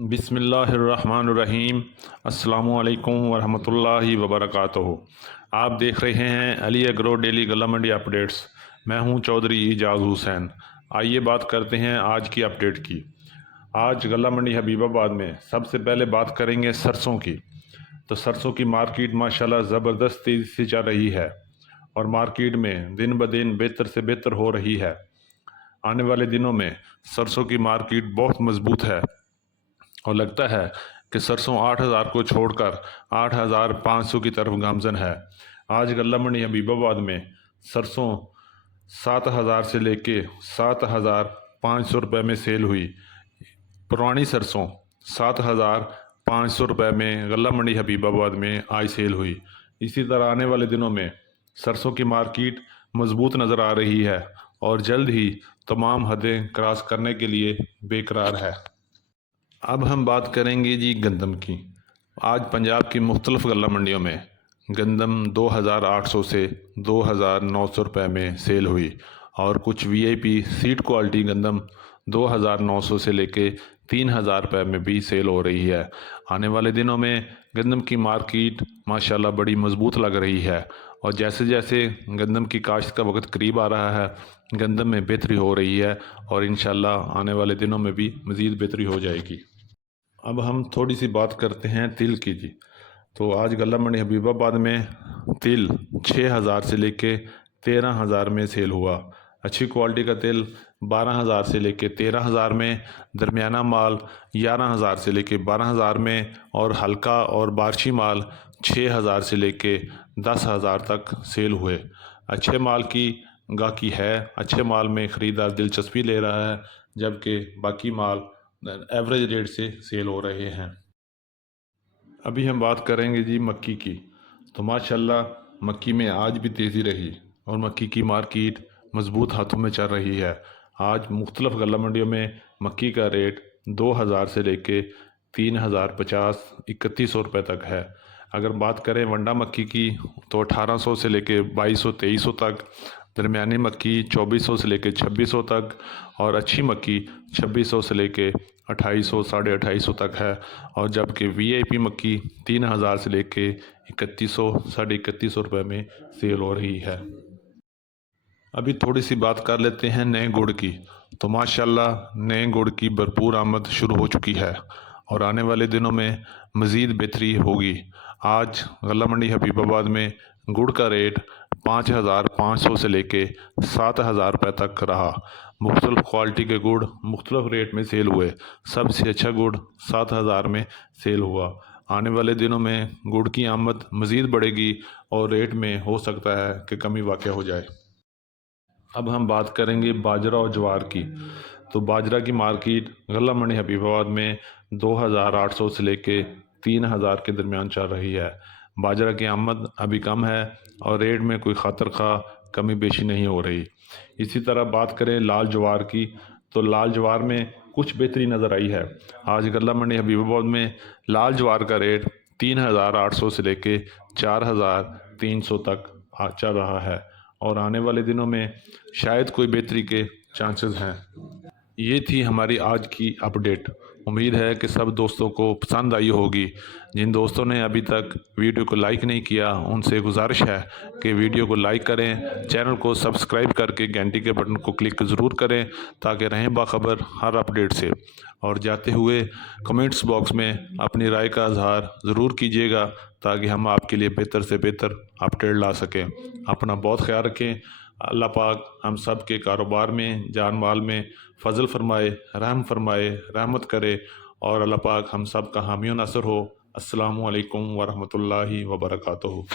बिस्मिल्लाहिर्रहमानिर्रहीम। अस्सलामुअलैकुम वरहमतुल्लाहि वबरकातुहू। आप देख रहे हैं अली एग्रो डेली गला मंडी अपडेट्स। मैं हूं चौधरी इजाज़ हुसैन। आइए बात करते हैं आज की अपडेट की। आज गला मंडी हबीबाबाद में सबसे पहले बात करेंगे सरसों की। तो सरसों की मार्केट माशाल्लाह ज़बरदस्त तेज़ी से चल रही है और मार्केट में दिन ब दिन बेहतर से बेहतर हो रही है। आने वाले दिनों में सरसों की मार्केट बहुत मजबूत है और लगता है कि सरसों 8,000 को छोड़कर 8,500 की तरफ गामजन है। आज गल्ला मंडी हबीबाबाद में सरसों 7,000 से लेके 7,500 रुपये में सेल हुई। पुरानी सरसों 7,500 रुपये में गल्ला मंडी हबीबाबाद में आज सेल हुई। इसी तरह आने वाले दिनों में सरसों की मार्केट मजबूत नज़र आ रही है और जल्द ही तमाम हदें क्रॉस करने के लिए बेकरार है। अब हम बात करेंगे जी गंदम की। आज पंजाब की मुख्तलिफ गल्ला मंडियों में गंदम 2,800 से 2,900 रुपये में सेल हुई और कुछ वीआईपी सीड क्वालिटी गंदम 2,900 से लेके 3,000 रुपये में भी सेल हो रही है। आने वाले दिनों में गंदम की मार्केट माशाल्लाह बड़ी मजबूत लग रही है और जैसे जैसे गंदम की काश्त का वक्त करीब आ रहा है गंदम में बेहतरी हो रही है और इंशाल्लाह आने वाले दिनों में भी मज़ीद बेहतरी हो जाएगी। अब हम थोड़ी सी बात करते हैं तिल की जी। तो आज गल्ला मंडी हबीबाबाद में तिल 6,000 से लेके 13,000 में सेल हुआ। अच्छी क्वालिटी का तिल 12,000 से लेके 13,000 में, दरमियाना माल 11,000 से लेके 12,000 में और हल्का और बारशी माल 6,000 से लेके 10,000 तक सेल हुए। अच्छे माल की गाहकी है, अच्छे माल में ख़रीदार दिलचस्पी ले रहा है, जबकि बाकी माल एवरेज रेट से सेल हो रहे हैं। अभी हम बात करेंगे जी मक्की की। तो माशाल्लाह मक्की में आज भी तेज़ी रही और मक्की की मार्केट मजबूत हाथों में चल रही है। आज मुख्तलिफ गल्ला मंडियों में मक्की का रेट 2,000 से लेके 3,050 3100 रुपये तक है। अगर बात करें वंडा मक्की की तो 1,800 से लेके 2,200 तक, दरमियानी मक्की 2,400 से लेके 2,600 तक और अच्छी मक्की 2,600 से लेके 2,800 2,250 तक है। और जबकि वीआईपी मक्की 3,000 से लेके 3,100 3,150 रुपये में सेल हो रही है। अभी थोड़ी सी बात कर लेते हैं नए गुड़ की। तो माशाल्लाह नए गुड़ की भरपूर आमद शुरू हो चुकी है और आने वाले दिनों में मज़ीद बेहतरी होगी। आज गल्ला मंडी हबीबाबाद में गुड़ का रेट 5,500 से लेके 7,000 रुपये तक रहा। मुख्तलिफ क्वालिटी के गुड़ मुख्तलिफ रेट में सेल हुए। सबसे अच्छा गुड़ 7,000 में सेल हुआ। आने वाले दिनों में गुड़ की आमद मज़ीद बढ़ेगी और रेट में हो सकता है कि कमी वाक़या हो जाए। अब हम बात करेंगे बाजरा और ज्वार की। तो बाजरा की मार्केट गल्ला मंडी हबीबाबाद में 2,800 से लेके 3,000 के दरमियान चल रही है। बाजरा की आमद अभी कम है और रेट में कोई खातर खा कमी बेशी नहीं हो रही। इसी तरह बात करें लाल ज्वार की। तो लाल ज्वार में कुछ बेहतरी नज़र आई है। आज गल्ला मंडी हबीबाबाद में लाल ज्वार का रेट 3,800 से लेके 4,300 तक चल रहा है और आने वाले दिनों में शायद कोई बेहतरी के चांसेस हैं। ये थी हमारी आज की अपडेट। उम्मीद है कि सब दोस्तों को पसंद आई होगी। जिन दोस्तों ने अभी तक वीडियो को लाइक नहीं किया उनसे गुजारिश है कि वीडियो को लाइक करें, चैनल को सब्सक्राइब करके घंटी के बटन को क्लिक ज़रूर करें ताकि रहें बाखबर हर अपडेट से। और जाते हुए कमेंट्स बॉक्स में अपनी राय का इजहार ज़रूर कीजिएगा ताकि हम आपके लिए बेहतर से बेहतर अपडेट ला सकें। अपना बहुत ख्याल रखें। अल्लाह पाक हम सब के कारोबार में जान माल में फ़ज़ल फरमाए, रहम फरमाए, रहमत करे और अल्लाह पाक हम सब का हामी व नासर हो। अस्सलामु अलैकुम वरहमतुल्लाहि वबरकातुहू।